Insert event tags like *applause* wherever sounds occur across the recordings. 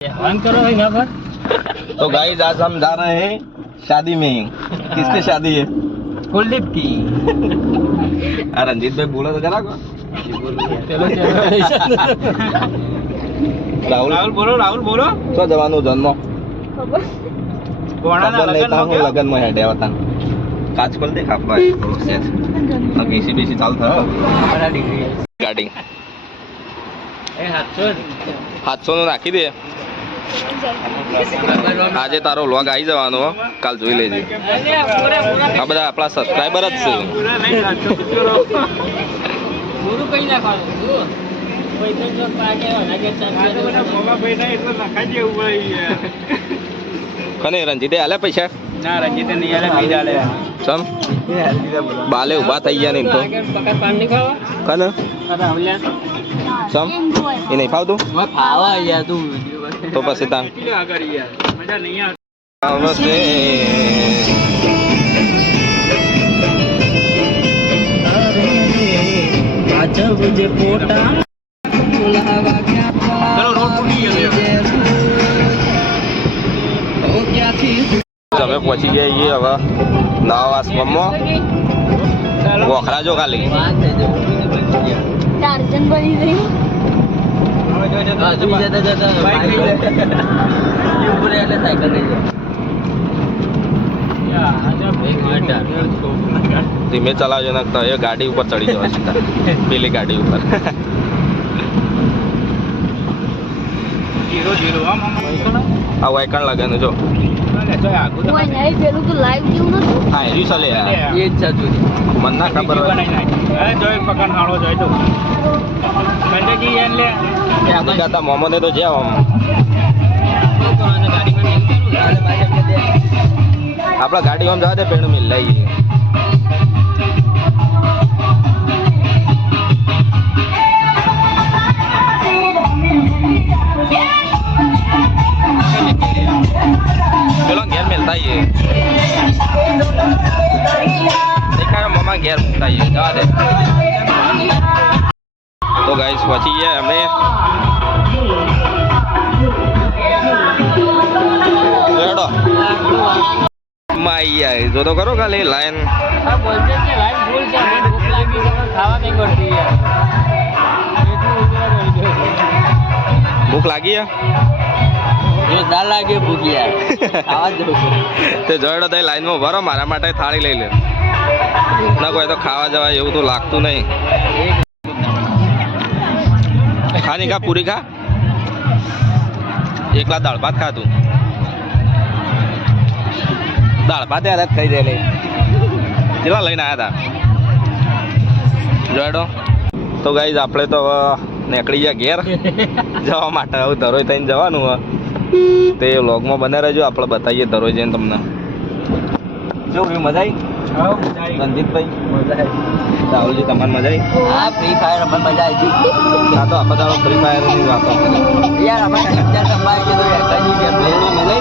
तो गाइस आज हम जा रहे हैं शादी में किसकी शादी है कुलदीप की આ રંજીત ભાઈ બોલો તો જરા चलो चलो રાહુલ બોલો રાહુલ બોલો શું જવાનું જન્મ કોણાના ખબર નહીં તા હું લગન લગનમાં હેડ્યા હતા કાચ ખોલ દે ખાપવા થોડો સેજ આ બીસી બીસી ચાલુ થયો ડિગ્રી ગાડી એ હાથસો સાતસો નું નાખી દે આજે તારો વ્લોગ આવી જવાનો કાલ જોઈ લેજે. આ બધા આપણા સબસ્ક્રાઈબર જ છે. કને રંજીતે હાલે પૈસા? ના રંજીતે નહીં આલે બીજા આલે. ચમ? બાલે ઊભા થઈ ગયા નહીં તો. કને? અરે એ નહીં ફાવતું? ફાવા યાર તું. તો પછી તાન આવશે તમે પહોંચી ગયા હવે નવા આશ્રમમાં વખરા જો ખાલી. ટાર્જન બની ગઈ ધીમે ચલાવજો ને તો એ ગાડી ઉપર ચડી જવા સીધા પેલી ગાડી ઉપર. આ વાયકણ લાગે ને જો પેલું નતું હા એ જ યાર મન ના ખબર હોય. આની કરતા મોહમ્મદે તો જ્યાં આમ. આપણા ગાડી આમ જવા દે પેણ મિલ લઈએ. આઈ જો તો કરો ખાલી લાઈન. ભૂખ લાગી જ તે જોડો તો લાઈનમાં ભરો મારા માટે થાળી લઈ લે. ના કોઈ તો ખાવા જવાય એવું તો લાગતું નહીં. ખાની ખા પૂરી ખા? એકલા દાળ ભાત ખાતું દાળ ભાત યાર જ ખાઈ જાય લઈ કેટલા લઈને આવ્યા હતા જોડો તો ગાઈઝ આપણે તો નીકળી ગયા ઘેર. જવા માટે હવે ધરોઈ થઈને જવાનું હોય તે વ્લોગમાં બને રહેજો આપણે બતાવીએ ધરોઈ જઈને તમને. જો મજા આવી? રણજીતભાઈ? રાહુલજી તમારે મજા આવી? હા ફ્રી ફાયર રમવાની મજા આવી હા તો ફ્રી ફાયરની વાતો યાર રમવા આવી તો કઈ ગેમ લેણી મજા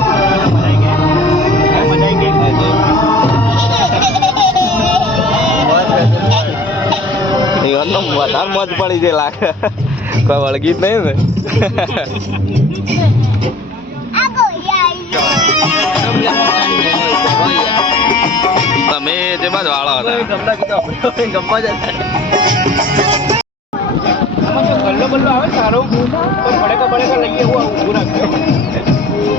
એવાનો વધારે મોજ પડી છે લાગે. કોઈ વળગી જ નહીં ને. તમે જેમાં જ વાળા હતા. બલ્લો બલ્લો આવે સારો પડેકા પડેકા લઈએ એવું ઊભું રાખજો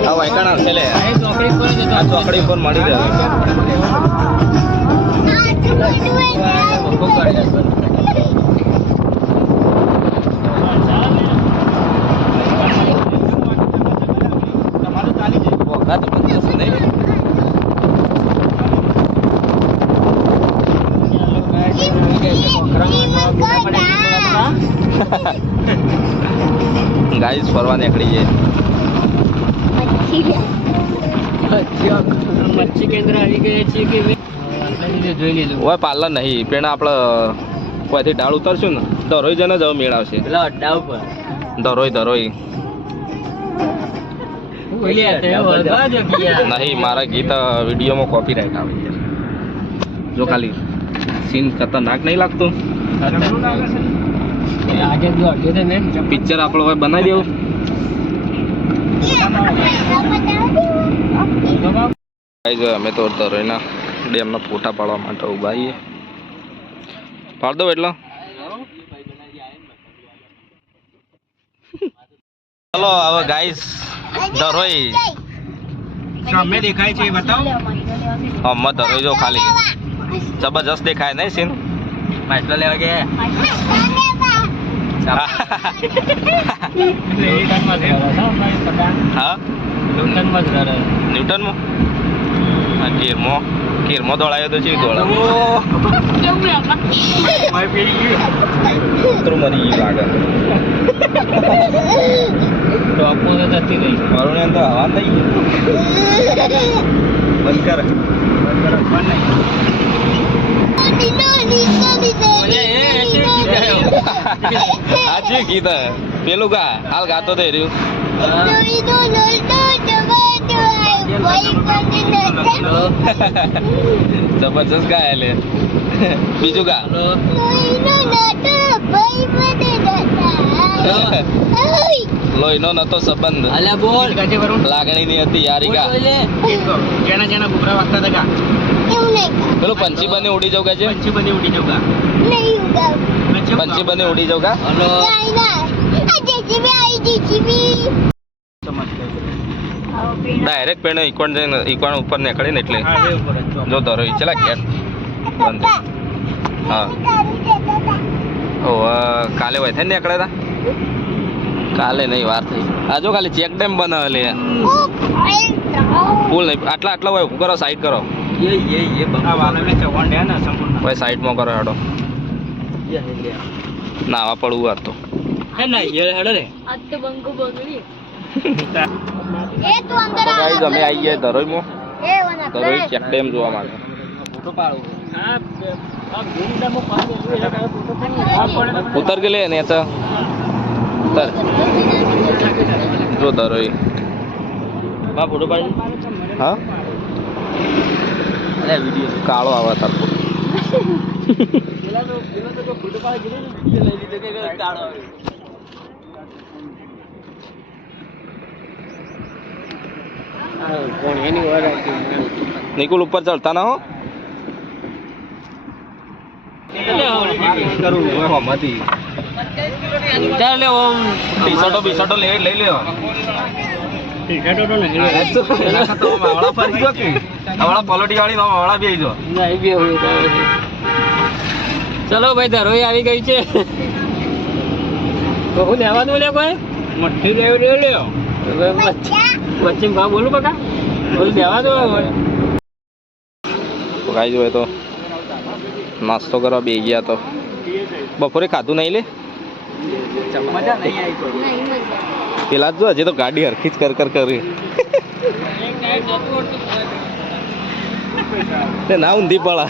આ વાયકાણા છે લે ચોકડી આ ચોકડી ઉપર મળી જાય તમારું ચાલી જાય વખત બધી હશે નહીં ગાઈસ ફરવા નીકળી જાય મચ્છી કેન્દ્ર આવી ગયા છે કે જોઈ લીધું ઓય પાર્લર નહીં. પેલા આપણે કોઈથી ઢાળ ઉતરશું ને ધરોઈ જને જવું મેળ આવશે. પેલા અડ્ડા ઉપર. ધરોઈ દરોઈ નહીં મારા ગીત વિડીયોમાં કોપી રાઈટ આવે છે. જો ખાલી સીન ખતરનાક નહીં લાગતું. પિક્ચર આપણો હવે બનાવી દેવું. અમે તો તરોઈના ડેમના ફોટા પાડવા માટે ઊભા છીએ પાડ દો એટલો. ચલો હવે ગાઈસ ધરોઈ. સામે દેખાય છે બતાવો. હમ ધરોઈ જો ખાલી. જબરજસ્ત દેખાય નહીં સીન. માટલા લેવા ગયા. હા. ન્યૂટનમાં? હા ગીરમો ગીરમો દોડાયો તો છે દોડાયો કૂતરું મરી ગયું લાગે મારું ને અંદર હવા થઈ બંધ કર. આજે ગીત પેલું ગા હાલ ગાતો તો રહ્યું. જબરજસ્ત ગાય લે બીજું ગા. લોહીનો નતો સંબંધ. અલ્યા બોલ ગાજે વરુણ. લાગણીની હતી યારી ગા. જેના જેના ઘૂઘરા વાગતા હતા કા પેલું પંછી બને ઉડી જાવ ગાજે? પંછી બની ઉડી જાવ ગા. પંછી બને ઉડી જાવ કા? ડાયરેક્ટ પેણો ઇકોન જઈને ઇકોન ઉપર નીકળે ને એટલે જો ધરો ચલા ઘેર. બંધ. હા. ઓ કાલે હોય થઈ ને નીકળે તા? કાલે નહીં વાર થઈ. આ જો ખાલી ચેક ડેમ બનાવેલી હે. પુલ નહીં. આટલા આટલા હોય કરો સાઈડ કરો. એ એ એ ભાઈ સાઈડમાં કરો હેડો. નાવા પડવું આ તો. હે ના યે હેડો આવી *laughs* ગયા ધરોઈ ધરોઈ ચેક ડેમ જોવા માંગે. ફોટો પાડો. ઉતર કે લે ને તો જો ધરોઈ. બા ફોટો પાડી હા? કાળો આવે તાર *laughs* નિકુલ ઉપર ચડતા ના હો. પલટી વાળી પલોટી વાળી બી જો ચલો ભાઈ ધરોઈ આવી ગઈ છે. બહુ હું લેવાનું લે કોઈ મઠ્ઠી લેવું લે લ્યો. વચ્ચે ભાવ બોલું કાકા? બોલ લેવાનું હવે. ગાઈ જોવે તો નાસ્તો કરવા બે ગયા તો. બપોરે ખાધું નહીં લે? મજા નહીં આવી તો પેલા જ જો હજી તો ગાડી હરખી જ કર કર કરી તે ના ઊંધી પડા.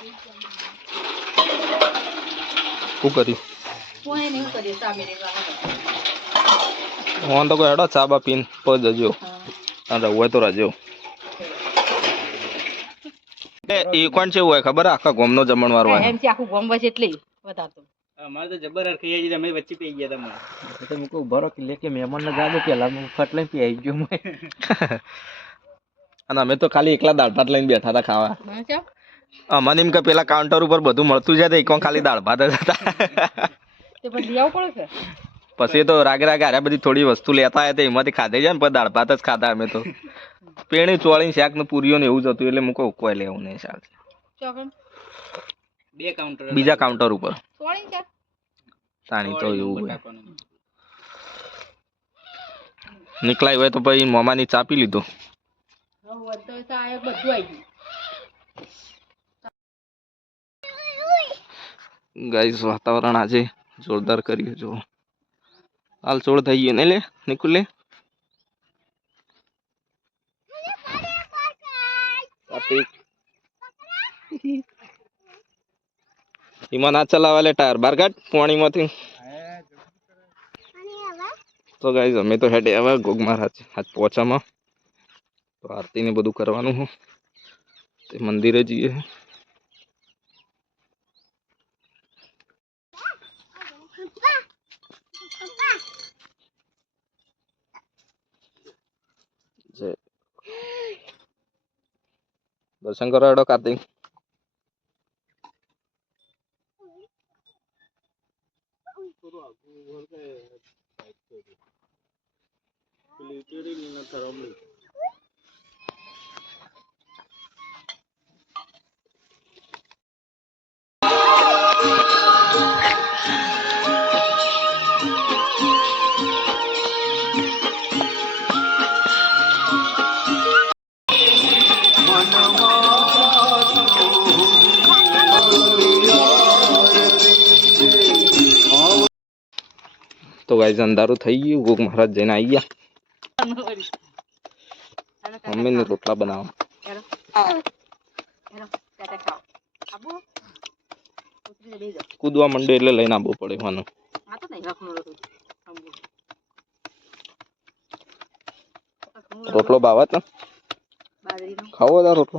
શું કર્યું સામે તો કોઈ હેડો ચા બા પીન પછી જજો. અને રહું હોય તો રજો એ કોણ છે હોય ખબર? આખા ગોમનો જમણવાર હોય. એમ છે આખું ગોમ બસ એટલે વધારતો. અમારે તો જબર જાય અમે વચ્ચે પી ગયા તમે તો મુકો ઊભો રહો કે લે કે મહેમાન ને જાદો પેલા હું ફટ લઈને પી આવી ગયો. મેં *laughs* અને અમે તો ખાલી એકલા દાળ ભાત લઈને બેઠા હતા ખાવા. ચા એમ કે પેલા કાઉન્ટર ઉપર બધું મળતું જાય તો એકવાર ખાલી દાળ ભાત જ હતા. છે? પછી તો રાગે રાગે હારે બધી થોડી વસ્તુ લેતા આવ્યા તો એમાંથી ખાધે જાય ને પછી દાળ ભાત જ ખાધા અમે તો. પેણી ચોળી શાક ને પૂરીઓ ને એવું જ હતું એટલે મૂકો કોઈ લેવું નહીં શાક. બે કાઉન્ટર બીજા કાઉન્ટર ઉપર. તાણી તો એવું હોય. નીકળાય હોય તો પછી મોમાની ચા પી લીધો. બધું આવી ગયું. ગાઈસ વાતાવરણ આજે જોરદાર કર્યું જો હાલ સોળ થઈ ગયું ને લે નિકુલ લે. એમાં ના ચલાવે લે ટાયર. બાર કાઢ પાણીમાંથી. તો ગાઈઝ અમે તો હેડે હવે ગોગમાર આજ પહોંચામાં. તો આરતી ને બધું કરવાનું હું. તે મંદિરે જઈએ જય દર્શન કરો હેડો કાર્તિક તો ગાઈઝ અંધારું થઈ ગયું. ગોગ મહારાજ જઈને આવી ગયા. મમ્મી ને રોટલા બનાવો કૂદવા માંડે એટલે લઈને આવવું પડે મને રોટલો ભાવે તો? ખાવો રોટલો.